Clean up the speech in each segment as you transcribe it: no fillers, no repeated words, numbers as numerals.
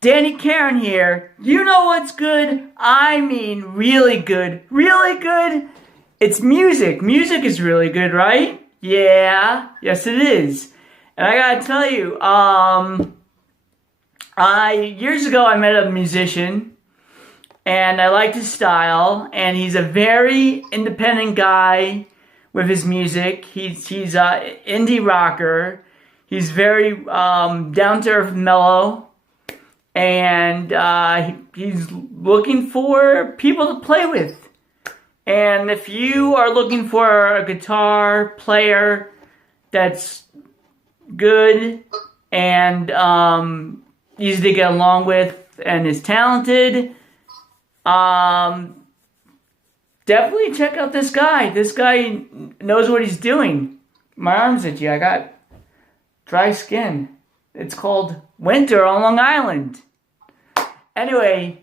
Danny Karen here. You know what's good? I mean really good. Really good? It's music. Music is really good, right? Yeah. Yes it is. And I gotta tell you, I years ago I met a musician and I liked his style, and he's a very independent guy with his music. He's a indie rocker. He's very down to earth, mellow, and he's looking for people to play with. And if you are looking for a guitar player that's good and easy to get along with and is talented, definitely check out this guy. This guy knows what he's doing. My arm's itchy. I got dry skin. It's called winter on Long Island. Anyway,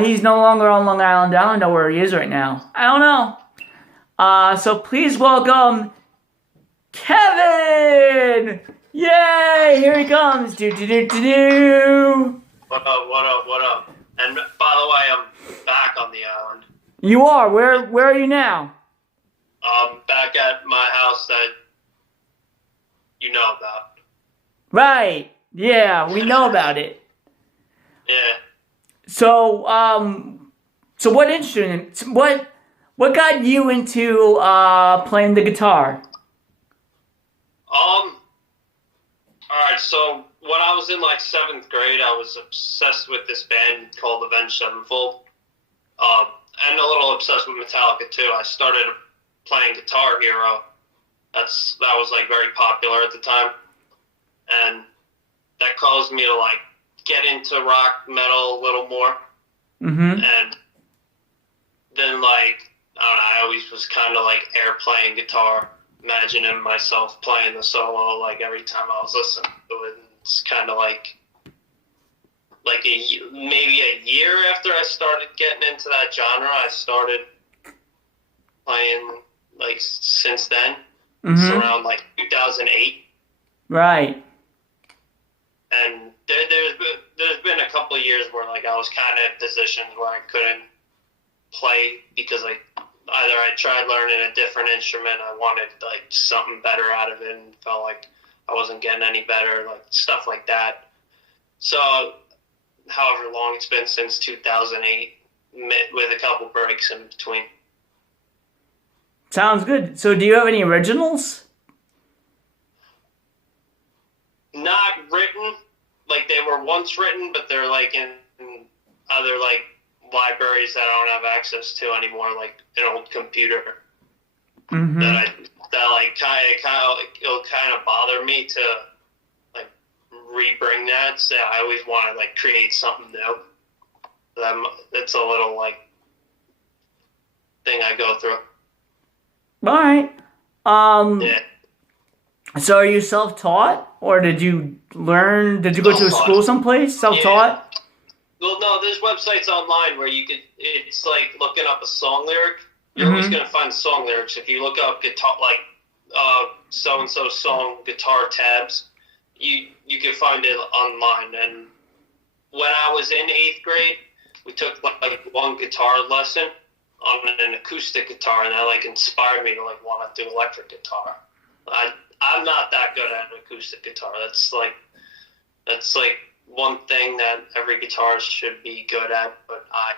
he's no longer on Long Island. I don't know where he is right now. I don't know. So please welcome Kevin! Yay! Here he comes. Do do do do do. What up? What up? What up? And by the way, I'm back on the island. You are. Where are you now? Back at my house that you know about. Right. Yeah, we know about it. Yeah. So, so what instrument? What got you into playing the guitar? Alright, so when I was in like 7th grade, I was obsessed with this band called Avenged Sevenfold. And a little obsessed with Metallica too. I started playing Guitar Hero. That was like very popular at the time. And that caused me to like get into rock metal a little more. Mm-hmm. And then like, I don't know, I always was kind of like air playing guitar, imagining myself playing the solo like every time I was listening to it. And it's kind of like maybe a year after I started getting into that genre, I started playing like since then. Mm-hmm. It's around like 2008. Right. And there's been a couple of years where like I was kind of in positions where I couldn't play because I tried learning a different instrument. I wanted like something better out of it and felt like I wasn't getting any better, like stuff like that. So however long it's been since 2008, with a couple breaks in between. Sounds good. So do you have any originals? Not written, like they were once written, but they're like in other like libraries that I don't have access to anymore, like an old computer. Mm-hmm. It'll kind of bother me to like rebring that. So I always want to like create something new. It's a little like thing I go through. All right. Yeah. So are you self-taught, or did you go to a school someplace? Self-taught? Yeah. Well, no, there's websites online where it's like looking up a song lyric. You're always going to find song lyrics. If you look up guitar, like, so-and-so song guitar tabs, you can find it online. And when I was in 8th grade, we took like one guitar lesson on an acoustic guitar, and that like inspired me to like want to do electric guitar. I'm not that good at an acoustic guitar. That's like one thing that every guitarist should be good at, but I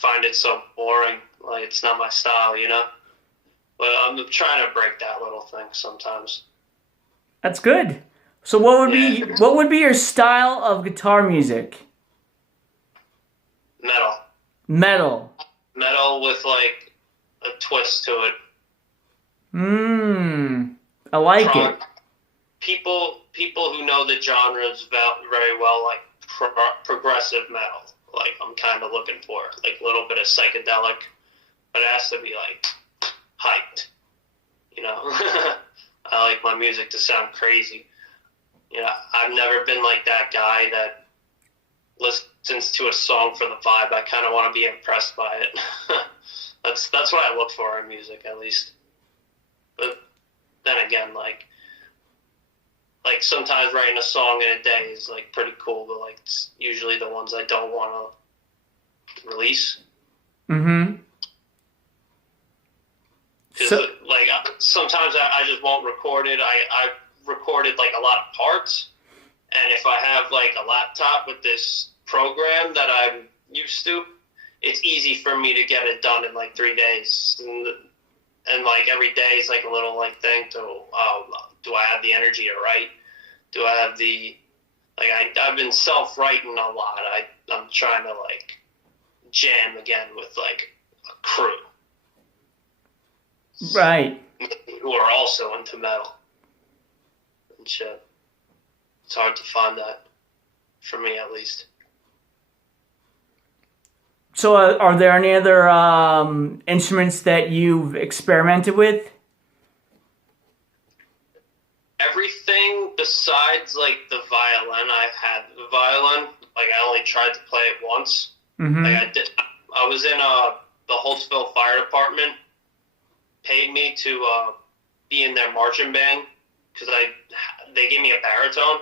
find it so boring. Like, it's not my style, you know? But I'm trying to break that little thing sometimes. That's good. So what would be your style of guitar music? Metal. Metal. Metal with like a twist to it. I like it. People who know the genres very well, like progressive metal. Like I'm kind of looking for like a little bit of psychedelic, but it has to be like hyped. You know, I like my music to sound crazy. You know, I've never been like that guy that listens to a song for the vibe. I kind of want to be impressed by it. That's what I look for in music, at least. But then again, like like sometimes writing a song in a day is like pretty cool, but like it's usually the ones I don't want to release. Mm-hmm. Because So, like sometimes I just won't record it. I recorded like a lot of parts, and if I have like a laptop with this program that I'm used to, it's easy for me to get it done in like 3 days. And like every day is like a little like thing to, do I have the energy to write? Do I have the, like I've been self-writing a lot. I'm trying to like jam again with like a crew. right. Who are also into metal and shit. It's hard to find that, for me at least. So, are there any other instruments that you've experimented with? Everything besides like the violin, I had the violin. Like I only tried to play it once. Mm-hmm. Like I was in the Holtzville Fire Department. Paid me to be in their marching band because they gave me a baritone.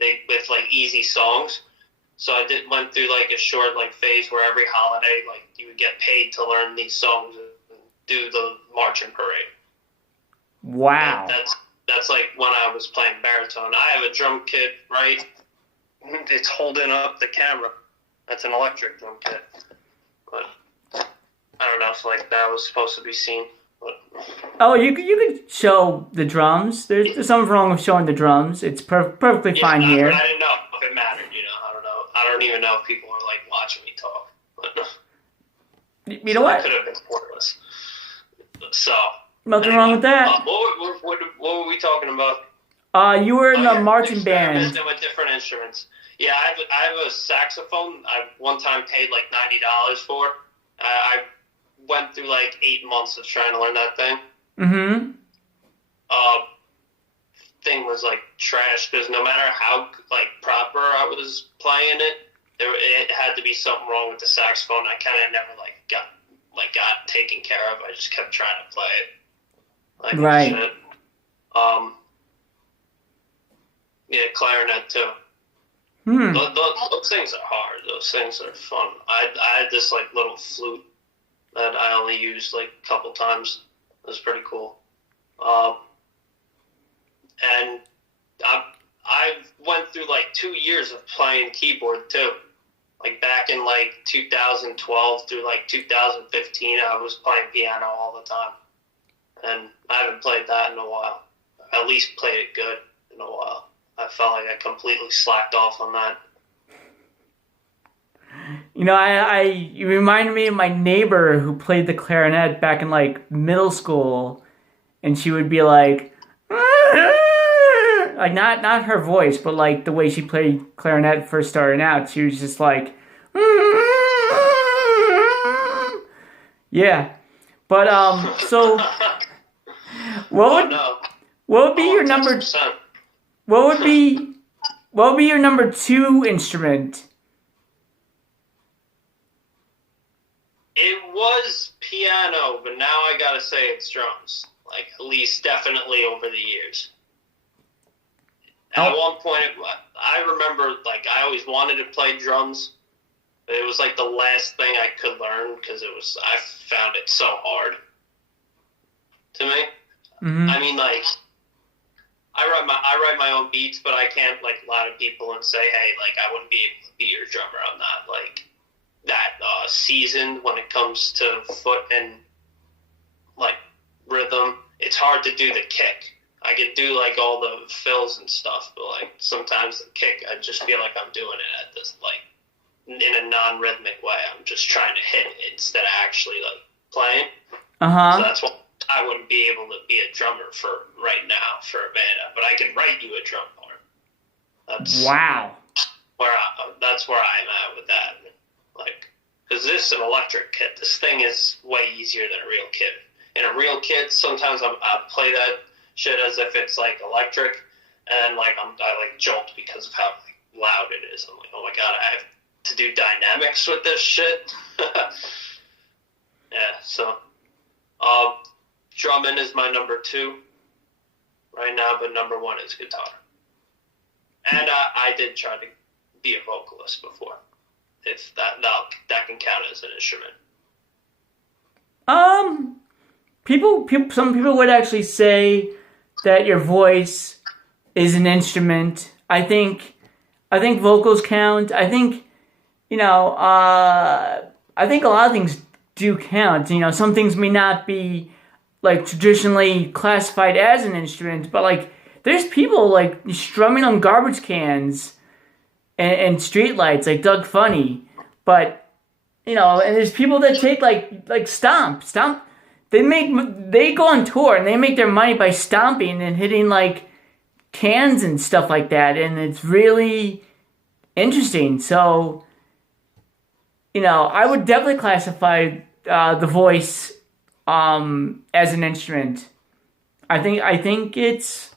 With like easy songs. So I went through like a short like phase where every holiday like you would get paid to learn these songs and do the marching parade. Wow. And that's like when I was playing baritone. I have a drum kit, right? It's holding up the camera. That's an electric drum kit. But I don't know if like that was supposed to be seen. But Oh, you could show the drums. There's something wrong with showing the drums. It's perfectly fine here. I didn't know if it mattered. I don't know. I don't even know if people are like watching me talk. But You know what? It could have been pointless. So Nothing wrong with that. What were we talking about? You were in a marching band. Experimenting with different instruments. Yeah, I have a saxophone. I one time paid like $90 for. I went through like 8 months of trying to learn that thing. Mm-hmm. Thing was like trash because no matter how like proper I was playing it, it had to be something wrong with the saxophone. I kind of never got taken care of. I just kept trying to play it. Like right. Shit. Yeah, clarinet too. Those things are hard. Those things are fun. I had this like little flute that I only used like a couple times. It was pretty cool. And I went through like 2 years of playing keyboard too. Like back in like 2012 through like 2015, I was playing piano all the time. And I haven't played that in a while. At least played it good in a while. I felt like I completely slacked off on that. You know, you reminded me of my neighbor who played the clarinet back in like middle school, and she would be like not her voice, but like the way she played clarinet first starting out. She was just like, yeah. But so what would be your number? 100%. What would be your number 2 instrument? It was piano, but now I gotta say it's drums. Like, at least definitely over the years. At one point, I remember, like, I always wanted to play drums. But it was, like, the last thing I could learn because I found it so hard to me. Mm-hmm. I mean, like, I write my own beats, but I can't, like, lie to people and say, hey, like, I wouldn't be able to be your drummer. I'm not, like, that seasoned when it comes to foot and like rhythm. It's hard to do the kick. I can do like all the fills and stuff, but like sometimes the kick, I just feel like I'm doing it at this like in a non-rhythmic way. I'm just trying to hit it instead of actually like playing. So that's why I wouldn't be able to be a drummer for right now for a band, but I can write you a drum part. That's wow. That's where I'm at with that. Like, because this is an electric kit. This thing is way easier than a real kit. In a real kit, sometimes I play that shit as if it's like electric, and like I like jolt because of how like, loud it is. I'm like, oh my god, I have to do dynamics with this shit. Yeah. So, drumming is my number 2 right now, but number 1 is guitar. And I did try to be a vocalist before, if that can count as an instrument. Some people would actually say that your voice is an instrument. I think vocals count. I think, I think a lot of things do count. Some things may not be like traditionally classified as an instrument, but like there's people like strumming on garbage cans and streetlights, like Doug Funny. But and there's people that take like stomp. They go on tour and they make their money by stomping and hitting like cans and stuff like that, and it's really interesting. So, I would definitely classify the voice as an instrument. I think it's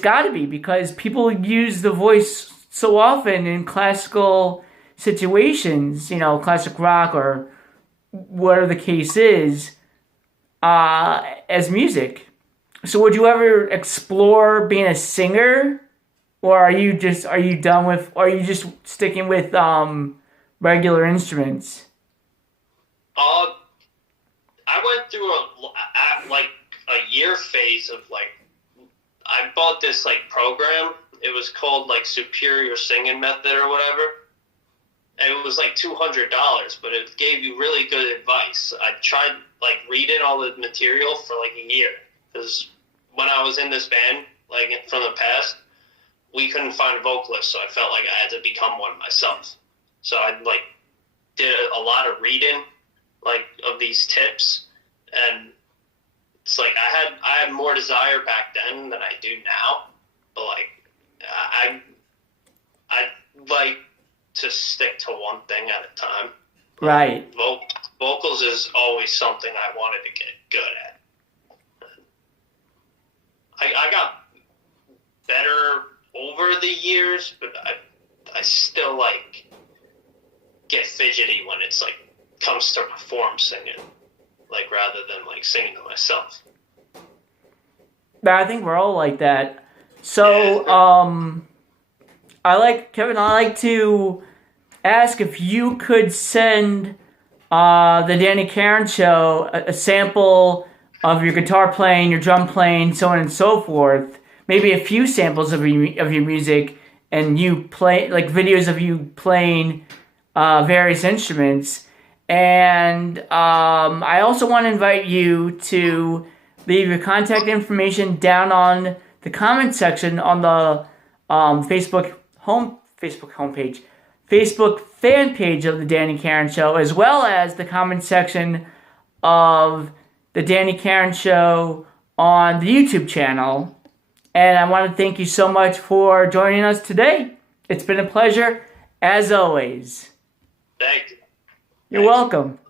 got to be, because people use the voice so often in classical situations, classic rock or whatever the case is, as music. So would you ever explore being a singer, or are you just sticking with regular instruments? I went through a year phase of I bought this program. It was called Superior Singing Method or whatever. And it was $200, but it gave you really good advice. I tried reading all the material for a year, because when I was in this band from the past, we couldn't find a vocalist, so I felt like I had to become one myself. So I did a lot of reading of these tips, and it's I had more desire back then than I do now, but I like to stick to one thing at a time. Right. Vocals is always something I wanted to get good at. I got better over the years, but I still get fidgety when it's comes to perform singing, rather than singing to myself. I think we're all like that. So, Kevin, I like to ask if you could send the Danny Karen Show a sample of your guitar playing, your drum playing, so on and so forth. Maybe a few samples of your music, and you play videos of you playing various instruments. And I also want to invite you to leave your contact information down on the comment section on the Facebook fan page of the Danny Karen Show, as well as the comment section of the Danny Karen Show on the YouTube channel. And I want to thank you so much for joining us today. It's been a pleasure, as always. Thank you. You're welcome.